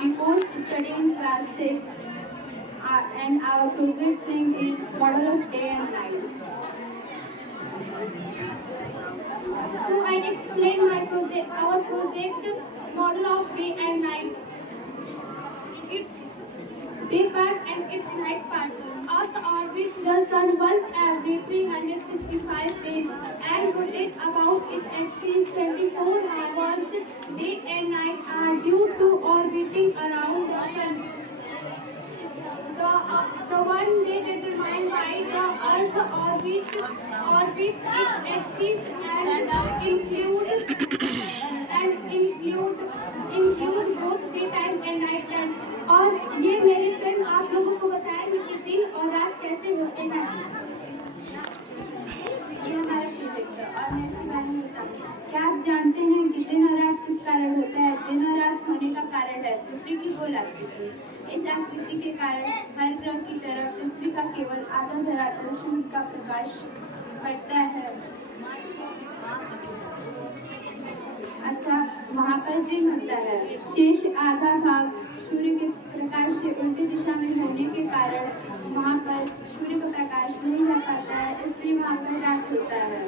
before studying class 6, and our project name is Model of Day and Night. So I explain our project Model of Day and Night. It's day part and its night part. Earth orbits the sun once every 365 days and rotates about its axis 24 hours. Day and night are due to orbiting around the sun. The one day determined by the Earth orbits its axis and include both daytime and night time. और ये मेरे फ्रेंड आप लोगों को बताएंगे कि दिन और रात कैसे होते हैं। ये हमारा प्रोजेक्ट है और मैं इसके बारे में बताऊंगी। क्या आप जानते हैं कि दिन और रात किस कारण होता है? दिन और रात होने का कारण है पृथ्वी की गोल आकृति। इस आकृति के कारण हर ग्रह की तरह पृथ्वी का केवल आधा धरातल सूर्य का प्रकाश पड़ता है, अर्थात वहाँ पर दिन होता है। शेष आधा भाग सूर्य के प्रकाश से उल्टी दिशा में होने के कारण वहाँ पर सूर्य का प्रकाश नहीं जा पाता है, इसलिए वहाँ पर रात होता है।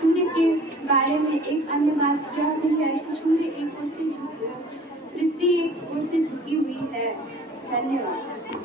सूर्य के बारे में एक अन्य बात यह भी है कि पृथ्वी एक ओर से झुकी हुई है। धन्यवाद।